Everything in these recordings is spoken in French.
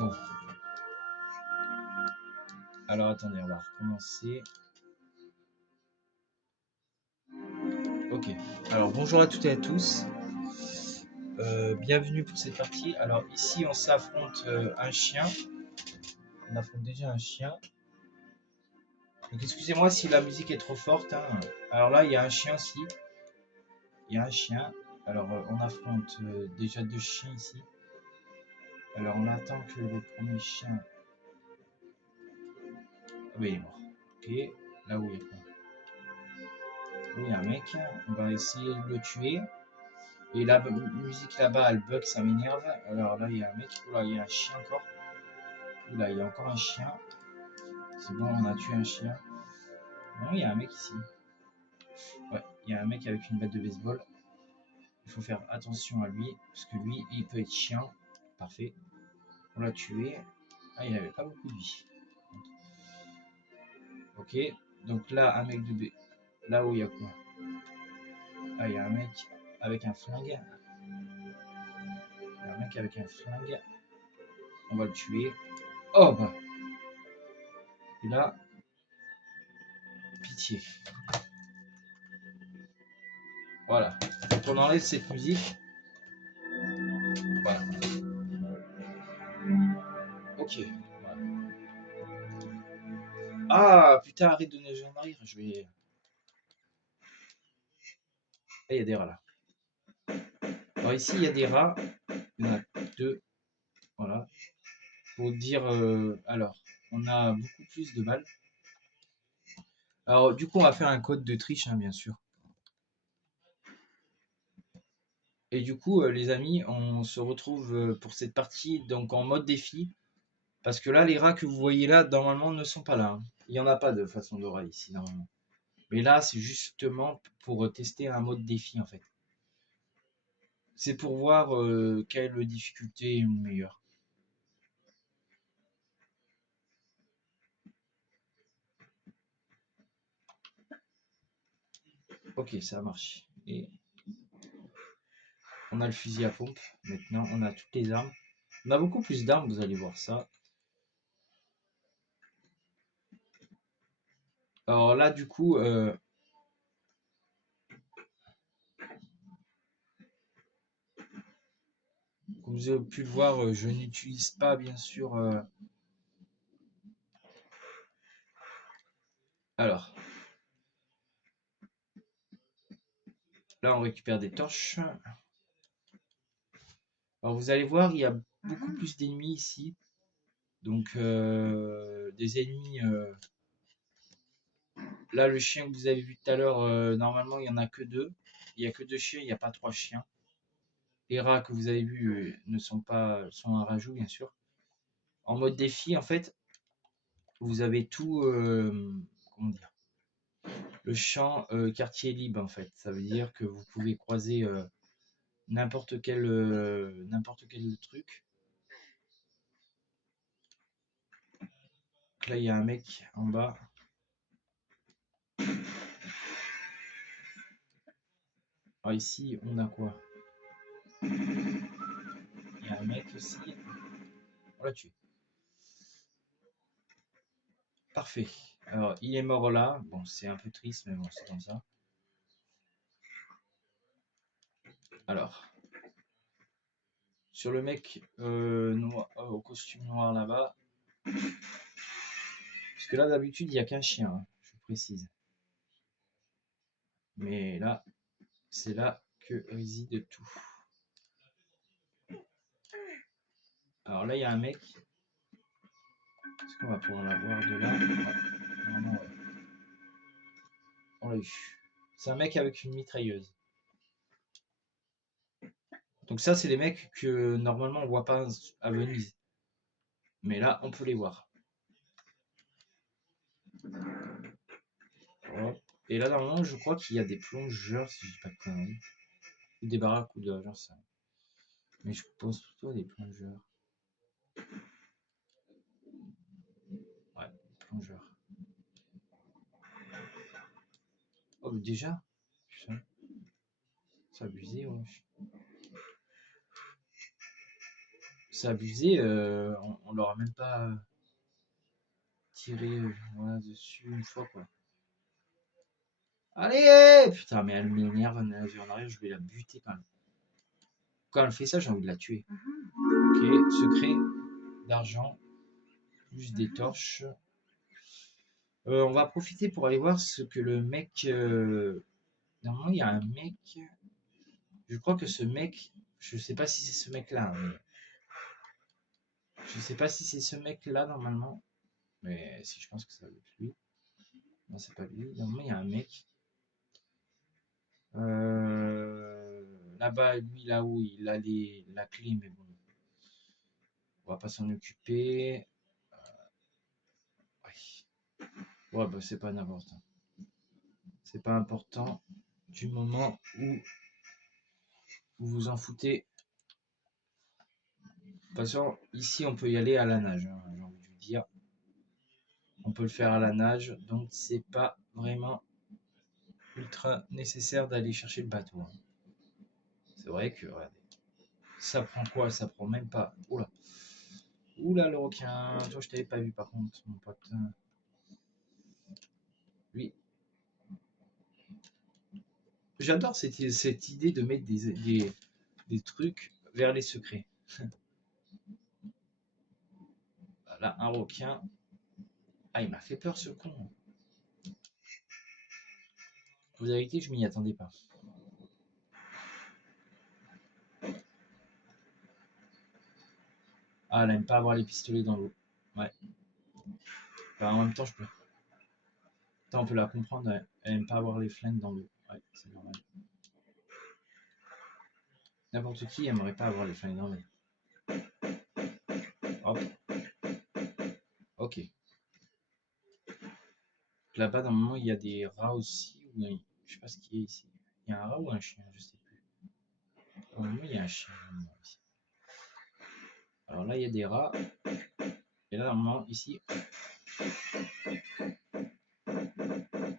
Bon. Alors attendez, on va recommencer. Ok. Alors bonjour à toutes et à tous. Bienvenue pour cette partie. Alors ici on s'affronte un chien. On affronte déjà un chien. Donc excusez-moi si la musique est trop forte, hein. Alors là il y a un chien aussi. Il y a un chien. Alors on affronte déjà deux chiens ici. Alors on attend que le premier chien... Ah bah il est mort. Ok. Là où il est quoi? Oui, il y a un mec. On va essayer de le tuer. Et la musique là-bas, elle bug, ça m'énerve. Alors là, il y a un mec. Oula, il y a un chien encore. Oula, il y a encore un chien. C'est bon, on a tué un chien. Non, il y a un mec ici. Ouais, il y a un mec avec une batte de baseball. Il faut faire attention à lui. Parce que lui, il peut être chiant. Parfait. On l'a tué. Ah, il avait pas beaucoup de vie. Ok. Donc là, un mec de B. Là où il y a quoi? Ah, il y a un mec avec un flingue. Il y a un mec avec un flingue. On va le tuer. Oh bah. Et là, pitié. Voilà. Donc on enlève cette musique. Voilà. Ok. Voilà. Ah putain, arrête de neiger en arrière. Je vais. Ah, il y a des rats là. Alors ici, il y a des rats. Il y en a deux. Voilà. Pour dire. Alors, on a beaucoup plus de balles. Alors, du coup, on va faire un code de triche, hein, bien sûr. Et du coup, les amis, on se retrouve pour cette partie donc en mode défi. Parce que là, les rats que vous voyez là, normalement, ne sont pas là, hein. Il n'y en a pas de façon de rat ici, normalement. Mais là, c'est justement pour tester un mode défi, en fait. C'est pour voir quelle difficulté est meilleure. Ok, ça marche. Et on a le fusil à pompe. Maintenant, on a toutes les armes. On a beaucoup plus d'armes, vous allez voir ça. Alors là, du coup, comme vous avez pu le voir, je n'utilise pas, bien sûr... Alors, là, on récupère des torches. Alors, vous allez voir, il y a beaucoup plus d'ennemis ici. Donc, des ennemis... Là, le chien que vous avez vu tout à l'heure, normalement, il n'y en a que deux. Il n'y a que deux chiens, il n'y a pas trois chiens. Les rats que vous avez vus ne sont pas sont un rajout, bien sûr. En mode défi, en fait, vous avez tout... comment dire? Le champ quartier libre, en fait. Ça veut dire que vous pouvez croiser n'importe quel truc. Donc là, il y a un mec en bas. Alors ici, on a quoi? Il y a un mec aussi. On l'a tué. Parfait. Alors, il est mort là. Bon, c'est un peu triste, mais bon, c'est comme ça. Alors, sur le mec au costume noir là-bas. Parce que là, d'habitude, il n'y a qu'un chien, hein, je précise. Mais là, c'est là que réside tout. Alors là, il y a un mec. Est-ce qu'on va pouvoir l'avoir de là? Normalement, ouais. On l'a eu. C'est un mec avec une mitrailleuse. Donc ça, c'est des mecs que normalement on voit pas à Venise. Mais là, on peut les voir. Hop. Et là, normalement, je crois qu'il y a des plongeurs, si je dis pas de conneries. Ou des baraques ou de... j'en sais rien. Mais je pense plutôt à des plongeurs. Ouais, plongeurs. Oh, mais déjà? Putain, c'est abusé, ouais. c'est abusé, on leur a même pas tiré voilà, dessus une fois, quoi. Allez! Putain, mais elle m'énerve, elle en arrière, je vais la buter quand même. Quand elle fait ça, j'ai envie de la tuer. Ok, secret d'argent, plus des torches. On va profiter pour aller voir ce que le mec... Normalement, il y a un mec... Je crois que ce mec... Je sais pas si c'est ce mec-là, mais... Je sais pas si c'est ce mec-là, normalement. Mais si, je pense que ça va être lui. Non, c'est pas lui. Normalement, il y a un mec. Là-bas, lui, là-haut, il a la clé, mais bon. On va pas s'en occuper. Ouais. Ouais, bah c'est pas important. C'est pas important du moment où vous vous en foutez. De toute façon, ici, on peut y aller à la nage, hein, j'ai envie de vous dire. On peut le faire à la nage, donc c'est pas vraiment ultra nécessaire d'aller chercher le bateau, hein. C'est vrai que, regardez, ça prend quoi? Ça prend même pas. Oula. Oula, le requin. Toi, je t'avais pas vu, par contre, mon pote. Lui. J'adore cette idée de mettre des trucs vers les secrets. Là, un requin. Ah, il m'a fait peur, ce con. En vérité, je m'y attendais pas. Ah, elle aime pas avoir les pistolets dans l'eau. Ouais. Bah, en même temps, je peux. Attends, on peut la comprendre. Elle aime pas avoir les flingues dans l'eau. Ouais, c'est normal. N'importe qui aimerait pas avoir les flingues dans l'eau. Hop. Ok. Là-bas, dans le moment, il y a des rats aussi. Je sais pas ce qu'il y a ici. Il y a un rat ou un chien? Je sais plus. Normalement, il y a un chien ici. Alors là, il y a des rats. Et là, normalement, ici.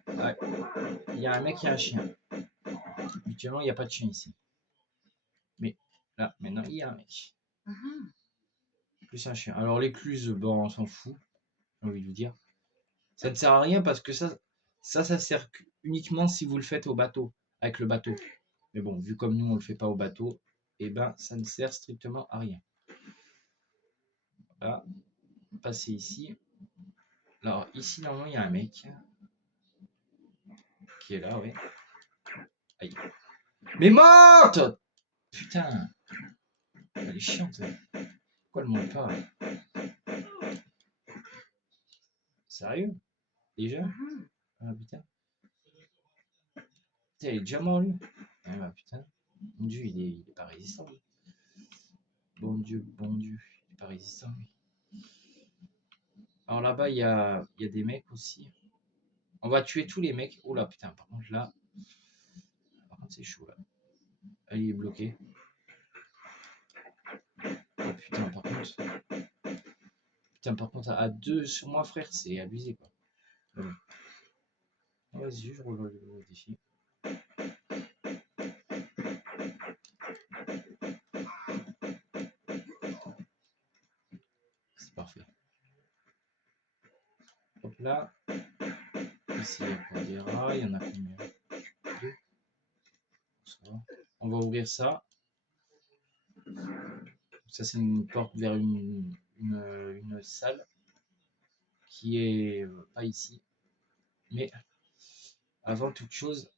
Ouais. Il y a un mec et un chien. Habituellement, il n'y a pas de chien ici. Mais là, maintenant, il y a un mec. Plus un chien. Alors, l'écluse, bon, on s'en fout. J'ai envie de vous dire. Ça ne sert à rien parce que ça sert uniquement si vous le faites au bateau, avec le bateau. Mais bon, vu comme nous, on le fait pas au bateau, et ben, ça ne sert strictement à rien. Voilà, passer ici. Alors, ici, normalement, il y a un mec qui est là, oui. Aïe. Mais morte! Putain! Elle est chiante. Pourquoi elle monte pas? Sérieux? Déjà? Ah putain. Putain, il est déjà mort, lui. Ah bah putain. Mon dieu, il est pas résistant, lui. Bon Dieu, il est pas résistant, lui. Alors là-bas, il y a des mecs aussi. On va tuer tous les mecs. Oh là, putain, par contre, là. Par contre, c'est chaud, là. Ah, il est bloqué. Oh putain, par contre. Putain, par contre, à deux sur moi, frère, c'est abusé, quoi. Bon. Vas-y, je revois le défi. C'est parfait. Hop là. Ici, il y a encore des rats. Il y en a combien? Deux. Ça va. On va ouvrir ça. Ça, c'est une porte vers une salle qui est pas ici. Mais avant toute chose,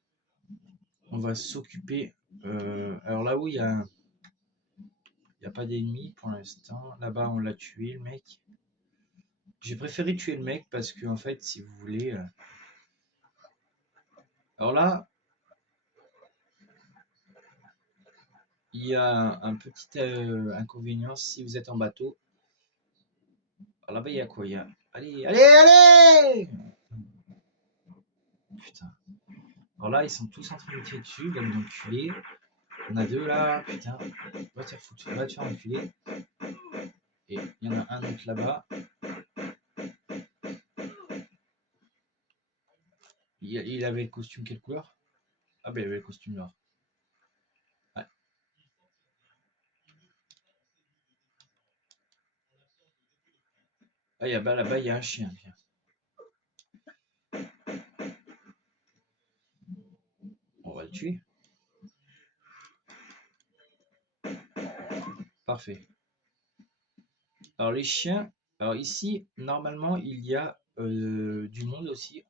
on va s'occuper. Alors là où il y a pas d'ennemis pour l'instant. Là-bas, on l'a tué, le mec. J'ai préféré tuer le mec parce que, en fait, si vous voulez. Alors là, il y a un petit inconvénient si vous êtes en bateau. Alors là-bas, il y a quoi? Il y a... Allez, allez, allez! Putain. Alors là, ils sont tous en train de tirer dessus, ils vont m'enculer. On a deux là, putain. Va te faire foutre, va te faire enculer. Et il y en a un autre là-bas. Il avait le costume quelle couleur? Ah ben il avait le costume noir. Ouais. Ah, là-bas, il y a un chien. Viens. On va le tuer. Parfait. Alors les chiens. Alors ici, normalement, il y a du monde aussi.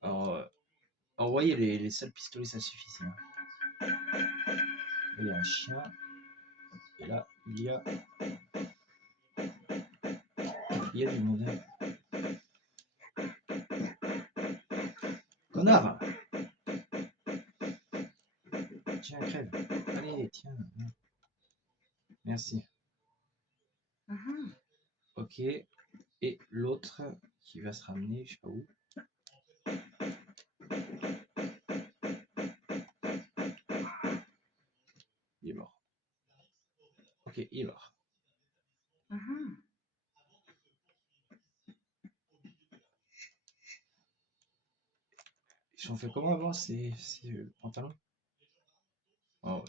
Alors, envoyer les seuls pistolets, ça suffit. Là, il y a un chien. Et là, il y a du monde. Connard! Tiens, crève. Allez, tiens. Merci. Ok. Et l'autre qui va se ramener, je sais pas où. Il est mort. Ok, il est mort. Ils sont fait comment avant ces pantalons? Oh ouais.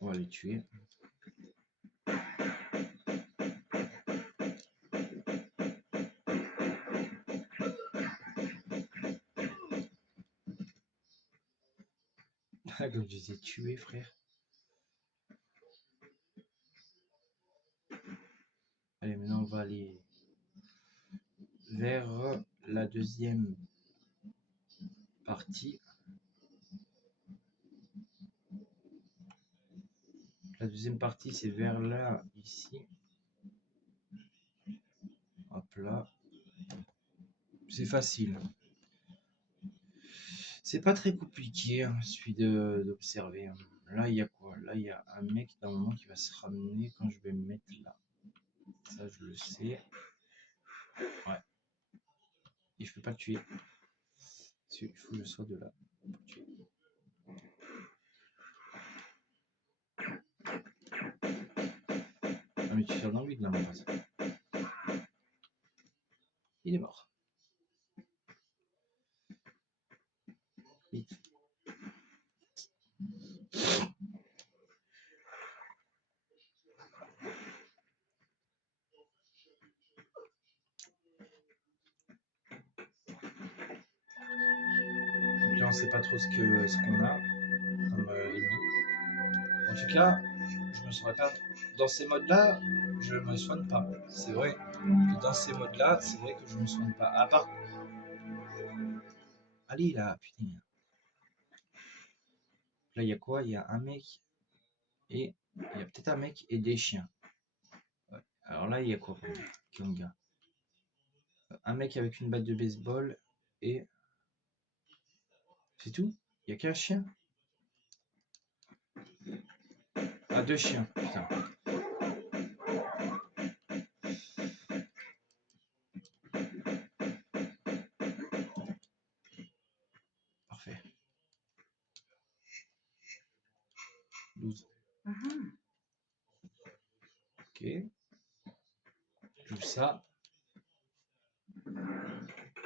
On va les tuer. Comme je les ai tués, frère. Allez, maintenant on va aller vers la deuxième partie. La deuxième partie, c'est vers là, ici. Hop là. C'est facile. C'est pas très compliqué, hein, il suffit d'observer. Là, il y a quoi? Là, il y a un mec d'un moment qui va se ramener quand je vais me mettre là. Ça, je le sais. Ouais. Et je peux pas le tuer. Il faut que je sois de là. Ah, mais tu fais dans le vide là, mon pote. Il est mort. Vite. Donc là, on sait pas trop ce qu'on a comme ennemi. En tout cas, je me soignerai pas. Dans ces modes-là, je me soigne pas. C'est vrai que dans ces modes-là, c'est vrai que je me soigne pas. À part. Allez là, putain. Là, il y a quoi? Il y a un mec et il y a peut-être un mec et des chiens. Ouais. Alors là, il y a quoi comme gars? Un mec avec une batte de baseball et c'est tout? Il y a qu'un chien? Ah, deux chiens, putain. Parfait. 12. Ok. J'ouvre ça.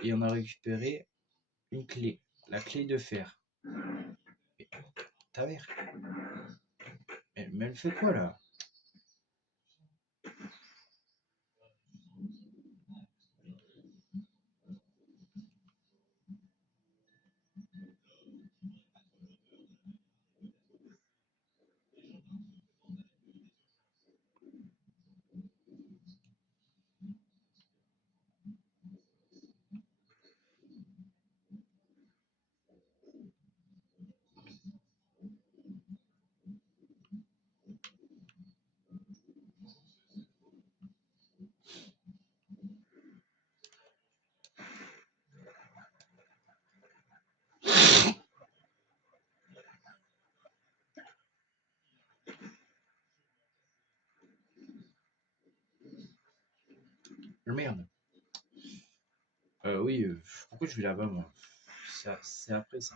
Et on a récupéré une clé. La clé de fer. Mais, ta mère. Mais elle fait quoi là? Merde. Oui, pourquoi je vais là-bas, moi? C'est après ça.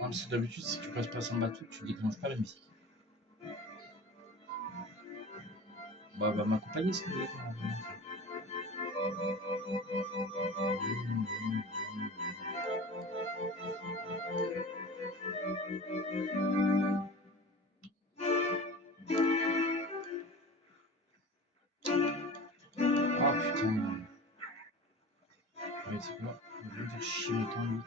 Non, parce que d'habitude, si tu passes pas sans bateau, tu déclenches pas la musique. Bah, m'accompagner, si vous voulez. Ah putain. Ouais, c'est quoi? Il va me faire chier longtemps, lui.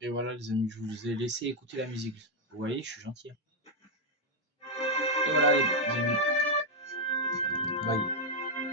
Et voilà, les amis, je vous ai laissé écouter la musique. Vous voyez, je suis gentil. Et voilà, les amis. Bye.